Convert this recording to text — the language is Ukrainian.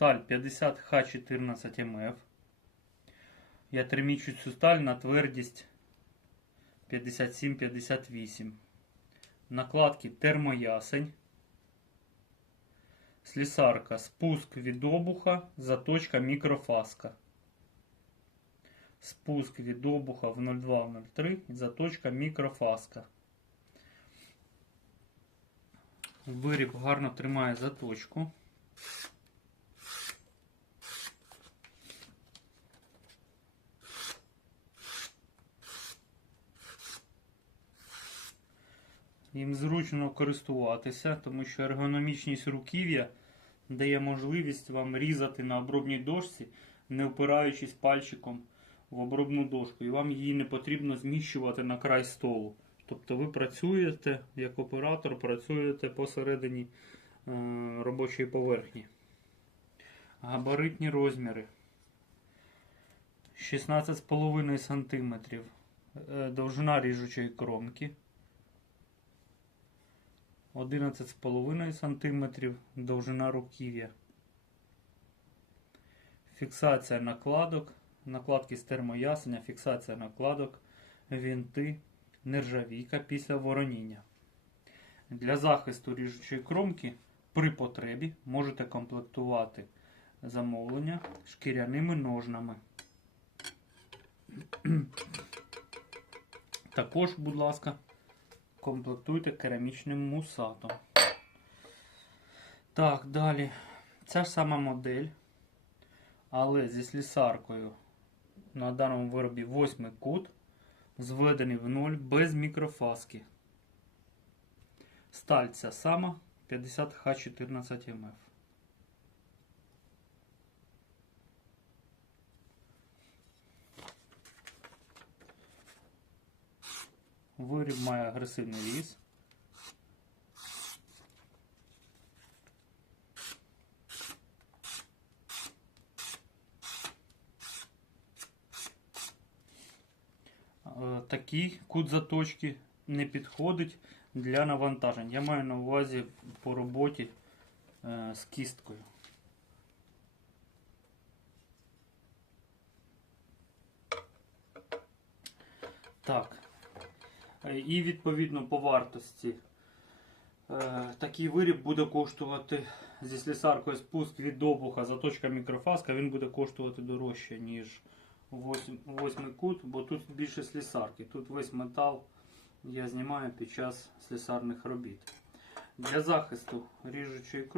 Сталь 50Х14МФ. Я термічу цю сталь на твердість 57-58. Накладки термоясень. Слісарка спуск від обуха, заточка мікрофаска. Спуск від обуха в 0203, заточка мікрофаска. Виріб гарно тримає заточку. Їм зручно користуватися, тому що ергономічність руків'я дає можливість вам різати на обробній дошці, не впираючись пальчиком в обробну дошку. І вам її не потрібно зміщувати на край столу. Тобто ви працюєте як оператор, працюєте посередині е, робочої поверхні. Габаритні розміри 16,5 см е, довжина ріжучої кромки. 11,5 см довжина руків'я. Фіксація накладок, накладки з термоясення, фіксація накладок, вінти, нержавійка після вороніння. Для захисту ріжучої кромки при потребі можете комплектувати замовлення шкіряними ножнами. Також, будь ласка, комплектуйте керамічним мусатом. Так, далі. Ця ж сама модель, але зі слісаркою на даному виробі 8 кут, зведений в нуль без мікрофаски. Сталь ця сама 50Х14МФ. Виріб має агресивний різ. Е, Такий кут заточки не підходить для навантажень. Я маю на увазі по роботі е, з кісткою. Так. Е, І відповідно по вартості. Е, Такий виріб буде коштувати зі слісаркою спуск від обуха, заточка мікрофаска, він буде коштувати дорожче, ніж 8, 8 кут, бо тут більше слісарки. Тут весь метал я знімаю під час слісарних робіт. Для захисту ріжучої